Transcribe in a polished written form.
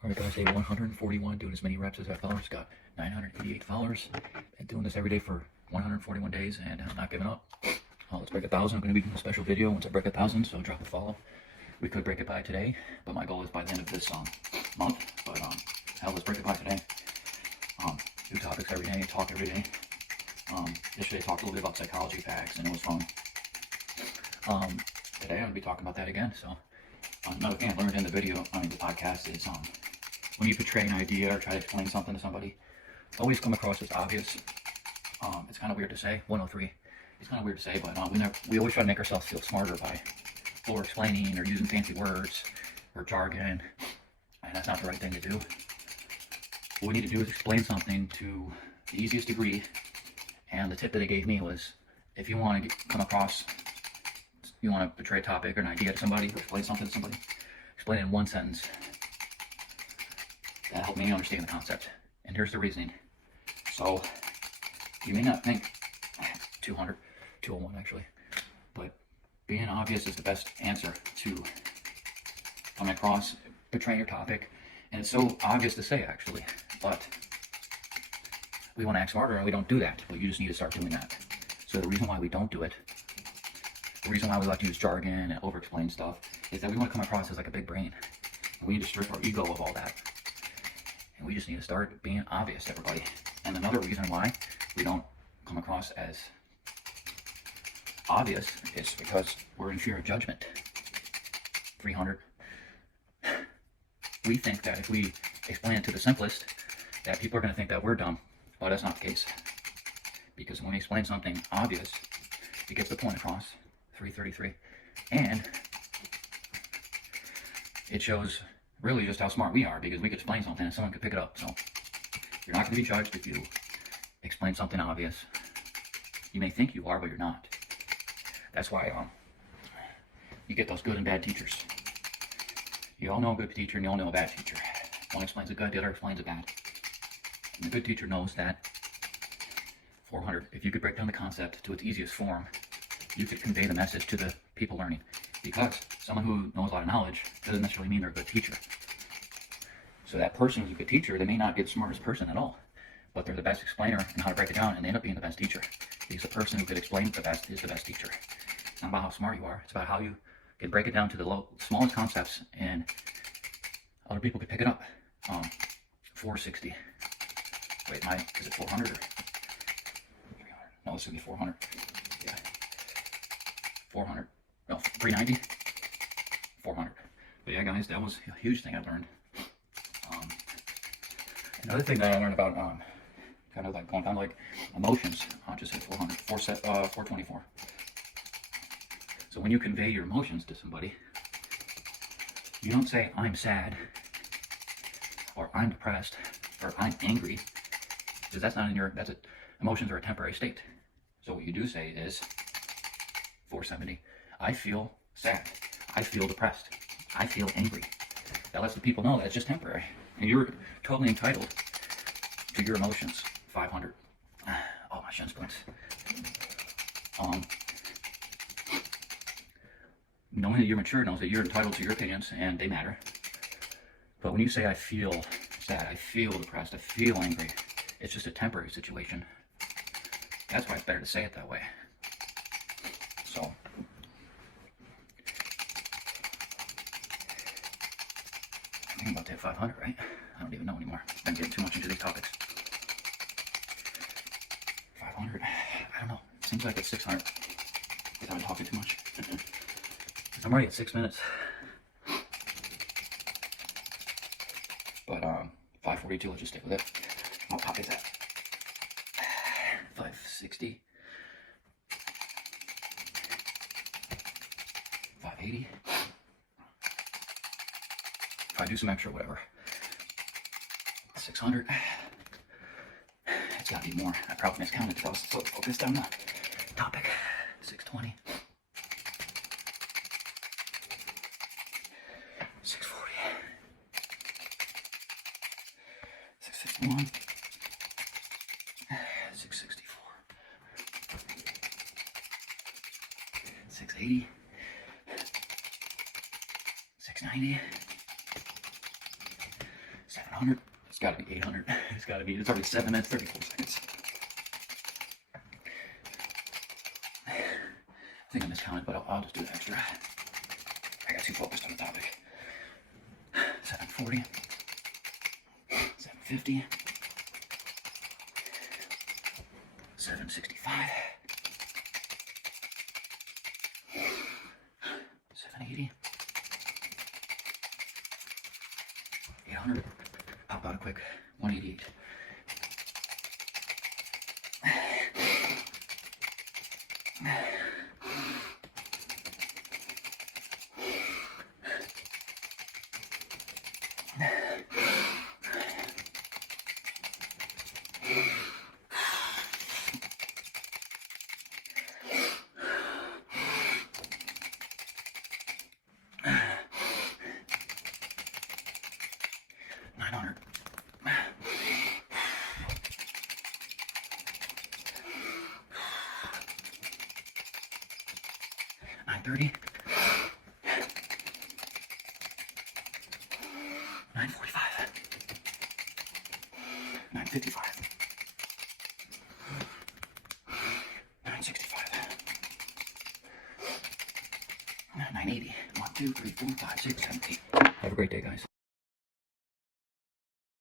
Alright guys, day 141, doing as many reps as I followers, got 988 followers. Been doing this every day for 141 days and I'm not giving up. Let's break 1,000. I'm going to be doing a special video once I break 1,000, so drop a follow. We could break it by today, but my goal is by the end of this month. But hell, let's break it by today. Do topics every day, talk every day. Yesterday I talked a little bit about psychology facts and it was fun. Today I'm going to be talking about that again. So another thing I learned in the podcast is when you portray an idea or try to explain something to somebody, always come across as obvious. It's kind of weird to say. 103. It's kind of weird to say, but we always try to make ourselves feel smarter by over explaining or using fancy words or jargon, and that's not the right thing to do. What we need to do is explain something to the easiest degree, and the tip that they gave me was, if you want to come across, you want to portray a topic or an idea to somebody, or explain something to somebody, explain it in one sentence. That helped me understand the concept. And here's the reasoning. So, you may not think 201 actually, but being obvious is the best answer to come across, portray your topic. And it's so obvious to say actually, but we want to act smarter and we don't do that. Well, you just need to start doing that. So the reason why we don't do it, the reason why we like to use jargon and over-explain stuff, is that we want to come across as like a big brain. And we need to strip our ego of all that. And we just need to start being obvious to everybody. And another reason why we don't come across as obvious is because we're in fear of judgment. 300. We think that if we explain it to the simplest, that people are going to think that we're dumb. But that's not the case. Because when we explain something obvious, it gets the point across. 333. And it shows really just how smart we are, because we could explain something and someone could pick it up. So you're not going to be judged if you explain something obvious. You may think you are, but you're not. That's why you get those good and bad teachers. You all know a good teacher and you all know a bad teacher. One explains it good, the other explains it bad. And the good teacher knows that 400, if you could break down the concept to its easiest form, you could convey the message to the people learning. Because someone who knows a lot of knowledge doesn't necessarily mean they're a good teacher. So that person who's a good teacher, they may not be the smartest person at all, but they're the best explainer and how to break it down, and they end up being the best teacher. Because the person who could explain the best is the best teacher. It's not about how smart you are, it's about how you can break it down to the smallest concepts and other people could pick it up. 460. Wait, is it 400 or 300? No, this would be 400. Yeah. 400. No, 390. 400. But yeah, guys, that was a huge thing I learned. Another thing that I learned about kind of like going down like emotions, just hit 400, 424. So when you convey your emotions to somebody, you don't say I'm sad or I'm depressed or I'm angry, because that's not in your, emotions are a temporary state. So what you do say is 470. I feel sad. I feel depressed. I feel angry. That lets the people know that it's just temporary. And you're totally entitled to your emotions. 500. Oh, my shin splints. Knowing that you're mature knows that you're entitled to your opinions and they matter. But when you say I feel sad, I feel depressed, I feel angry, it's just a temporary situation. That's why it's better to say it that way. So I think I'm about to hit 500, right? I don't even know anymore. I've been getting too much into these topics. 500. I don't know. Seems like it's 600. Because I've been talking too much. I'm already at 6 minutes. But 542, let's just stick with it. What pop is that? 560. 580. If I do some extra, whatever. 600. It's gotta be more. I probably miscounted because I was so focused on the topic. 620. 640. 651. 664. 680. 690. 800. It's got to be 800. It's got to be. It's already 7 minutes, 34 seconds. I think I miscounted, but I'll just do the extra. I got too focused on the topic. 740. 750. 765. 780. 800. Pop out a quick 188. 900. 930. 945. 955. 965. 980. 1, 2, 3, 4, 5, 6, 7, 8. Have a great day, guys.